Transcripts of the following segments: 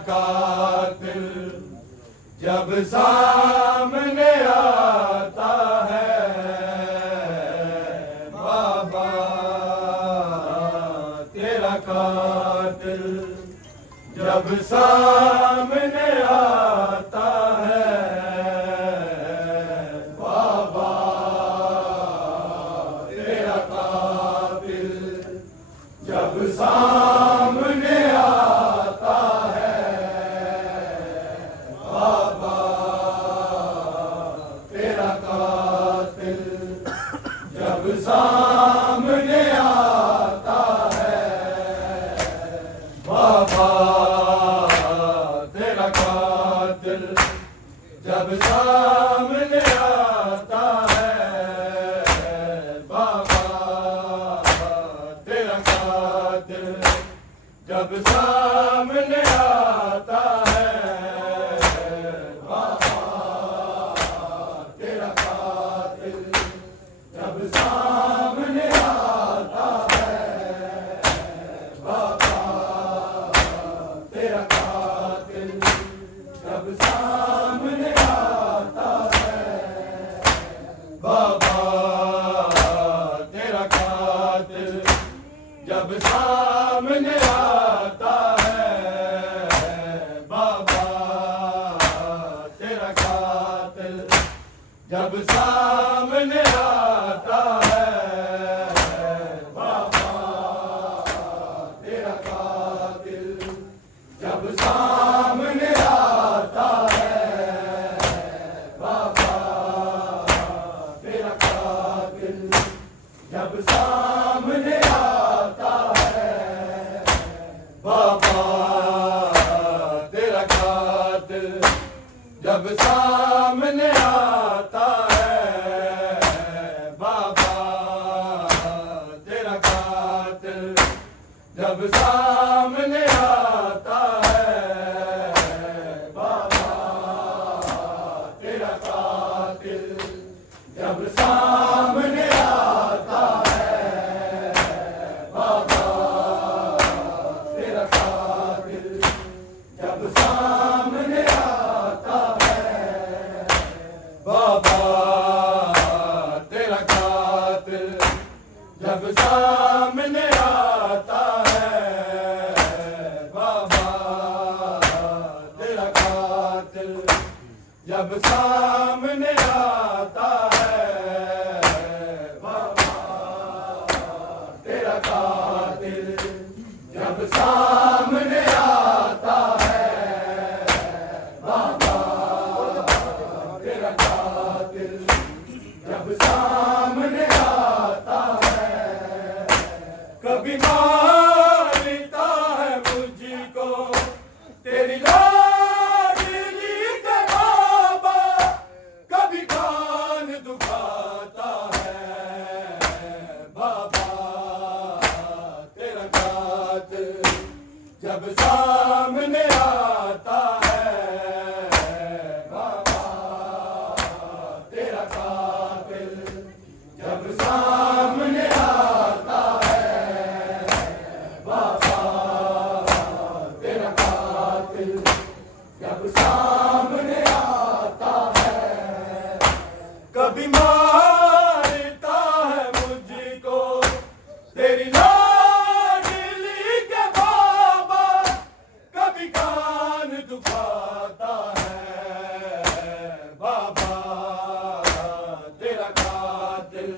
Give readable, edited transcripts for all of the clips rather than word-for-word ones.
कातिल जब सामने आता है बाबा तेरा कातिल जब सामने आता है बाबा तेरा कातिल जब सामने आता है बाबा तेरा कातिल जब सामने आता है बाबा तेरा कातिल जब सामने आता है बाबा तेरा कातिल जब सामने आता है बाबा तेरा कातिल जब सामने आता है बाबा तेरा कातिल जब सामने आता है बाबा तेरा कातिल जब सामने आता है बाबा तेरा कातिल जब सामने आता है बाबा तेरा कातिल जब सामने आता है बाबा तेरा कातिल जब सामने आता है बाबा तेरा कातिल जब सामने आता है बाबा तेरा कातिल जब सामने आता है बाबा तेरा कातिल जब सामने आता है बाबा तेरा कातिल जब सामने आता है बाबा तेरा कातिल जब सामने आता है बाबा तेरा कातिल जब सामने आता है बाबा तेरा कातिल, जब सामने आता है बाबा तेरा कातिल, जब सामने आता है। कभी मारता है मुझको तेरी लाडली का बाबा, कभी कान दुखाता है बाबा तेरा कातिल, जब सामने आता है बाबा तेरा कातिल, जब सामने आता है बाबा तेरा कातिल, जब सामने आता है। कभी मारता है मुझको तेरी लाडली के बाबा, कभी कान दुखाता है बाबा तेरा कातिल,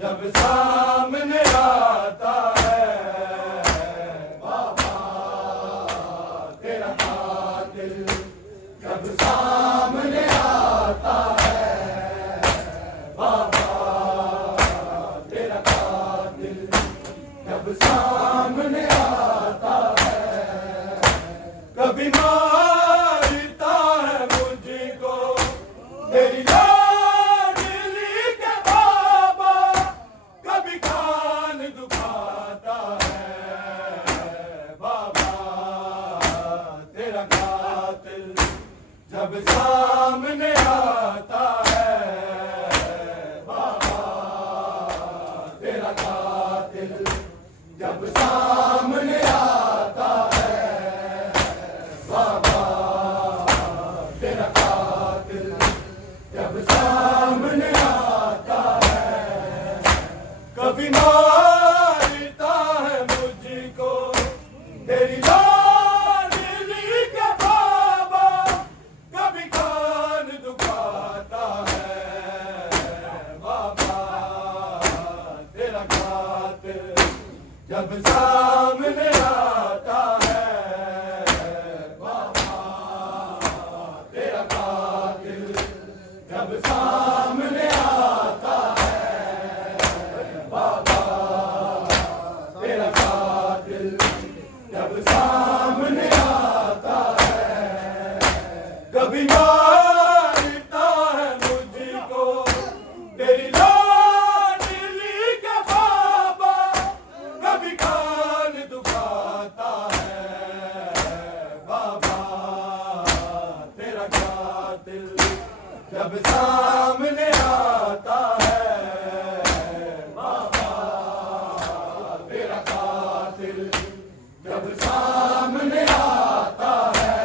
जब सामने आता है बाबा तेरा कातिल, जब सामने आता है बाबा तेरा कातिल, जब सामने आता है। कभी मारता है मुझको तेरी लाडली के बाबा, कभी कान दुखाता है बाबा तेरा कातिल, जब सामने आता है बाबा तेरा कातिल, जब सामने आता है बाबा तेरा कातिल, जब सामने आता है। कभी मारता है मुझको तेरी लाडली के बाबा, कभी कान दुखाता है बाबा तेरा कातिल, जब सामने आता है बाबा तेरा कातिल, जब सामने आता है बाबा तेरा कातिल, जब सामने आता है। कभी मारता है मुझको तेरी लाडली के बाबा, कभी कान दुखाता है बाबा तेरा कातिल, जब सामने आता है बाबा तेरा कातिल, जब सामने आता है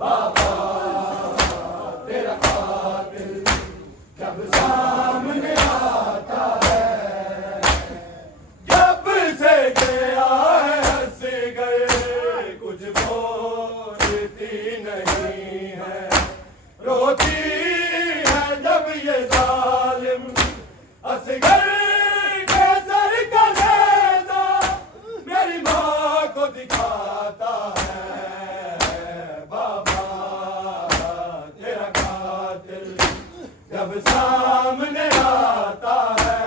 बाबा तेरा कातिल, जब सामने आता है। जब से गया है हंस गए, कुछ बोलती नहीं है, रोती है जब ये जालिम असगर के सर का नेज़ा, मेरी माँ को दिखाता है बाबा तेरा कातिल, जब सामने आता है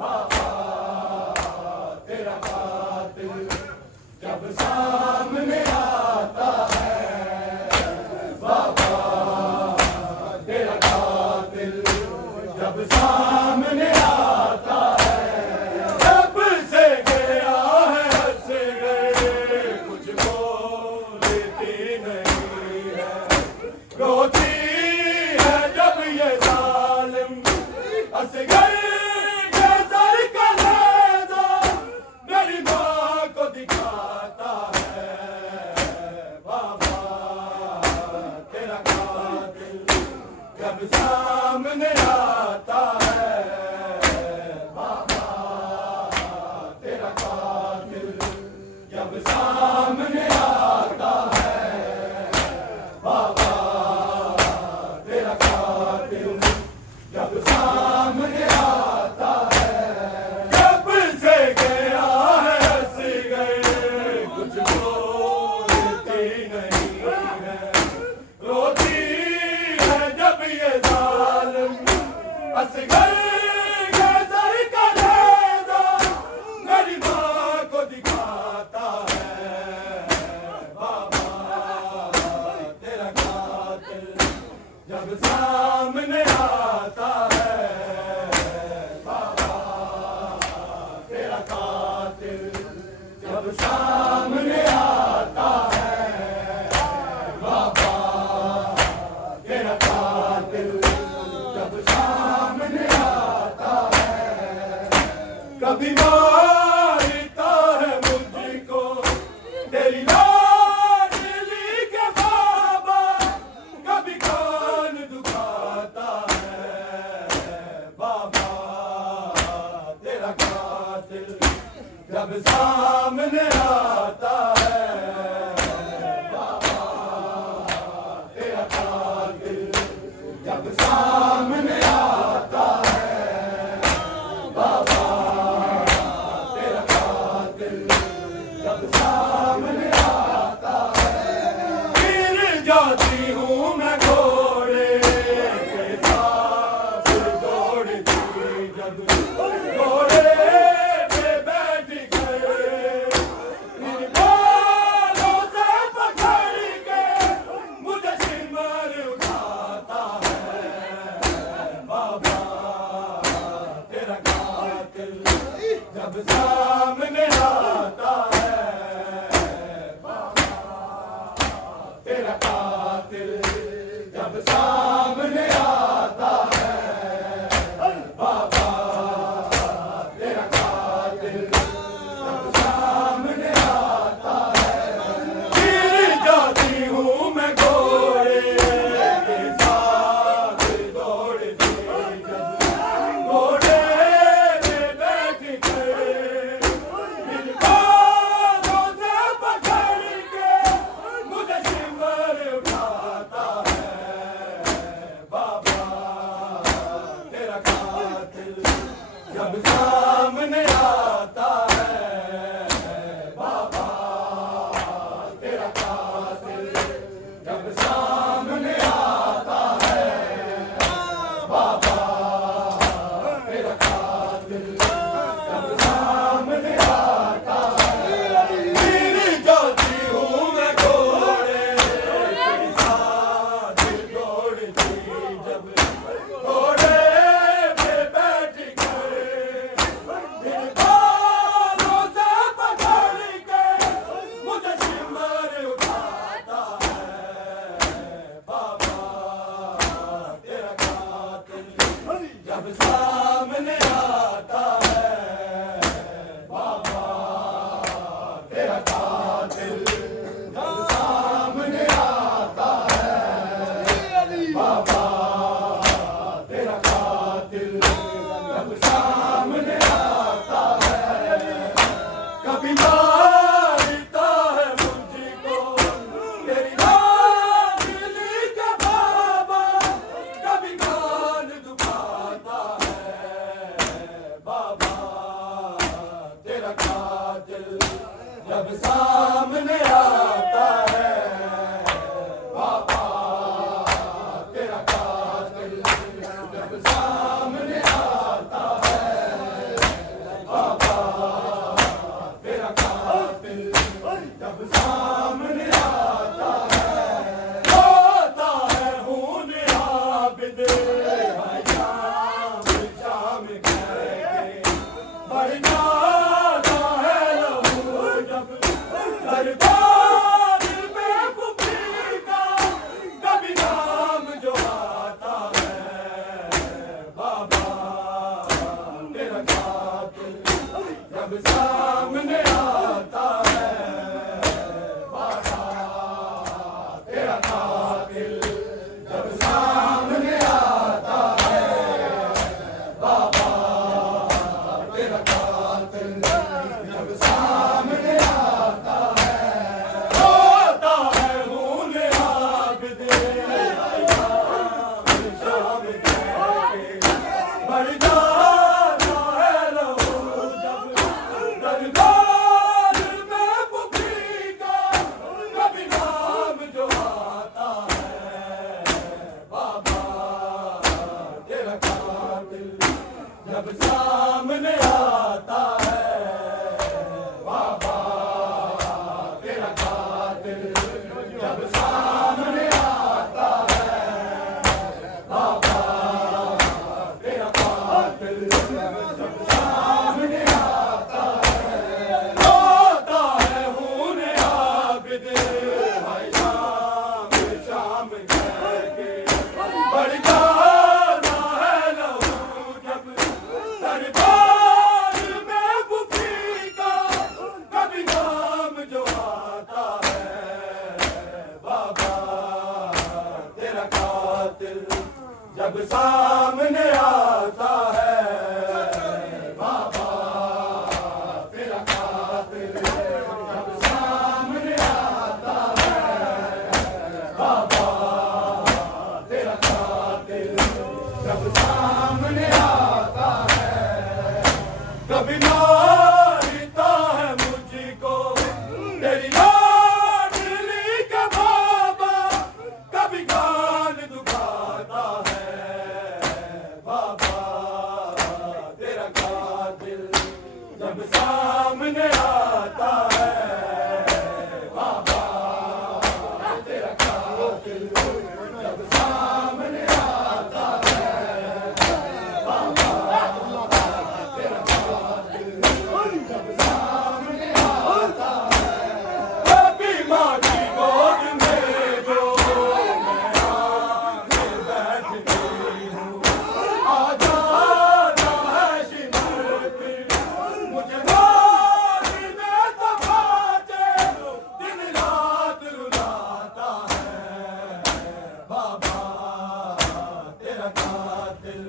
बाबा तेरा कातिल, जब सामने आता है बाबा तेरा कातिल, जब सामने आता है। जब से गया है हंस गए, कुछ बोलती नहीं है, रोती है जब ये जब सामने आता है बाबा तेरा कातिल, जब सामने आता है बाबा तेरा कातिल, जब सामने आता है कभी मारता है मुझको तेरी लाडली के बाबा, कभी कान दुखाता है बाबा तेरा कातिल, जब सामने आता है बाबा तेरा कातिल, जब सामने आता है बाबा तेरा कातिल, जब सामने आता है गिर जाती हूँ मैं घोड़े के साथ दौड़ती, जब घोड़े पे बैठ गए इन बालों से पकड़ के मुझे सिमर उठाता है बाबा तेरा कातिल, जब सामने आता है बाबा तेरा कातिल, जब सामने आता है बाबा तेरा कातिल, जब सामने आता है गिर जाती हूँ मैं घोड़े के साथ दौड़ती, जब घोड़े पे बैठ गए इन बालों से पकड़ के मुझे सिमर उठाता है बाबा तेरा कातिल, जब सामने आता है बाबा तेरा कातिल, जब सामने आता है बाबा तेरा कातिल, जब सामने आता है गिर जाती हूँ मैं घोड़े के साथ दौड़ती, जब घोड़े पे बैठ गए इन बालों से पकड़ के मुझे सिमर उठाता है बाबा तेरा कातिल, जब सामने आता है बाबा तेरा कातिल, जब सामने आता है बाबा तेरा कातिल, जब सामने आता है कभी मारता है मुझको तेरी लाडली के बाबा, कभी कान दुखाता है बाबा तेरा कातिल, जब सामने आता है बाबा तेरा कातिल, जब सामने आता है बाबा तेरा कातिल, जब सामने आता है होता है खून आबिद भाई शाम शाम कह के बढ़ जाता है लहू, जब दरबार में पुपी का कभी नाम जो आता है बाबा तेरा कातिल, जब सामने आता है बाबा तेरा कातिल, जब सामने आता है बाबा तेरा कातिल, जब सामने आता है होता है खून आबिद शाम शाम कह के बढ़ जाता है लहू, जब दरबार में पुपी का कभी नाम जो आता जब सामने आता है बाबा तेरा कातिल, जब सामने आता है बाबा तेरा कातिल, जब सामने आता है कभी मारता है मुझको तेरी लाडली का बाबा, कभी कान दुखाता है बाबा तेरा कातिल, जब सामने आता है बाबा तेरा कातिल, जब सामने आता है बाबा तेरा कातिल, जब सामने आता है कभी माँ की गोद में जो मैं आके बैठती हूँ, आ जाता है शिमर फिर मुझे मारने तो बाजे, दिन रात रुलाता है बाबा तेरा कातिल,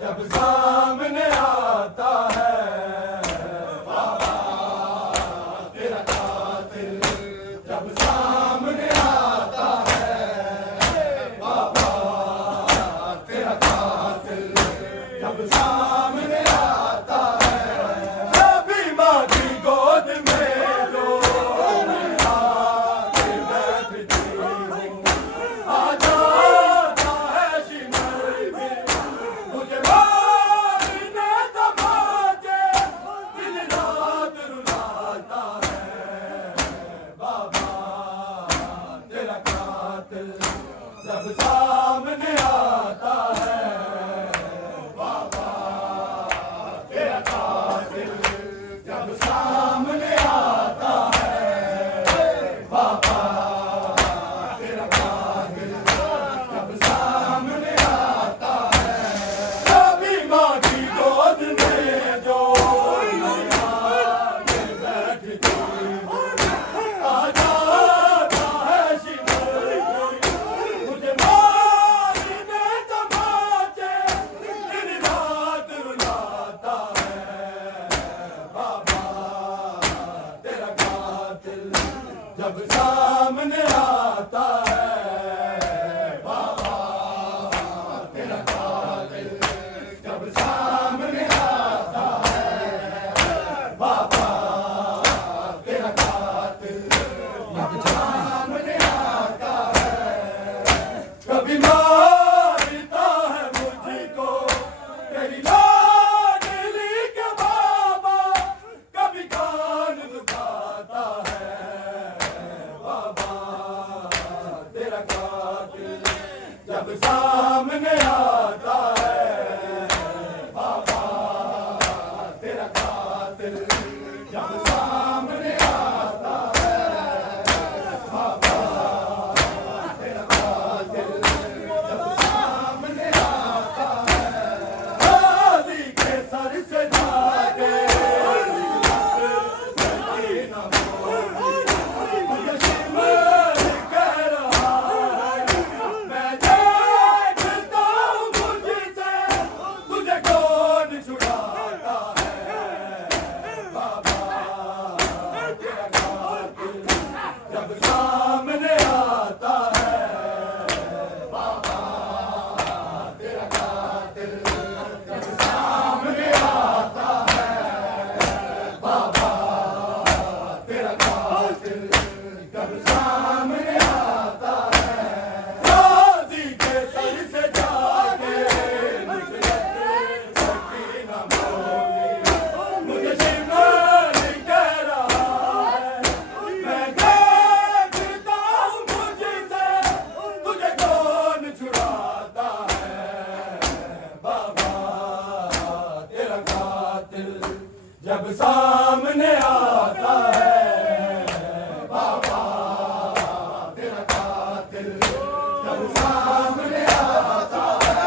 जब सामने आता है बाबा तेरा कातिल, जब सामने आता है बाबा तेरा कातिल, जब सामने आता है कभी माँ की गोद में जो मैं आके बैठती हूँ, आ जाता है शिमर फिर मुझे मारने तो बाजे, दिन रात रुलाता है बाबा तेरा कातिल, जब सामने आता है बाबा तेरा कातिल, जब सामने आता है बाबा तेरा कातिल, जब सामने आता है कभी माँ की गोद में जो मैं आके बैठती हूँ, आ जाता है शिमर फिर मुझे मारने तो बाजे, दिन रात रुलाता है बाबा तेरा कातिल, जब सामने आता है बाबा तेरा कातिल, जब सामने आता है बाबा तेरा कातिल, जब सामने आता है कभी मारता है मुझको तेरी लाडली का बाबा, कभी कान दुखाता है बाबा तेरा कातिल, जब सामने आता है बाबा तेरा कातिल, जब सामने आता है बाबा तेरा कातिल, जब सामने आता है गाजी के सर से जाके सकीना बोली, मुझे शिमर कह रहा है मैं देखता हूँ मुझसे तुझे कौन छुड़ाता है बाबा तेरा कातिल, जब सामने आता है बाबा तेरा कातिल, जब सामने आता है बाबा तेरा कातिल, जब सामने आता है गाजी के सर से जाके नुसरत सकीना बोली, मुझे शिमर कह रहा है मैं देखता हूँ मुझसे तुझे कौन छुड़ाता है बाबा तेरा कातिल, जब सामने आता है बाबा तेरा कातिल, जब सामने आता है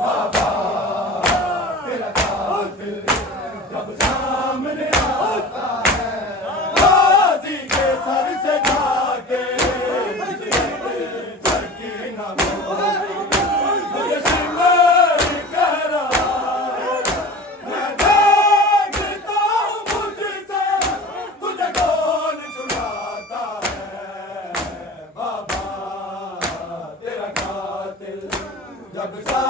बाबा तेरा कातिल, जब सामने आता है गाजी के सर से जाके सकीना बोली, सब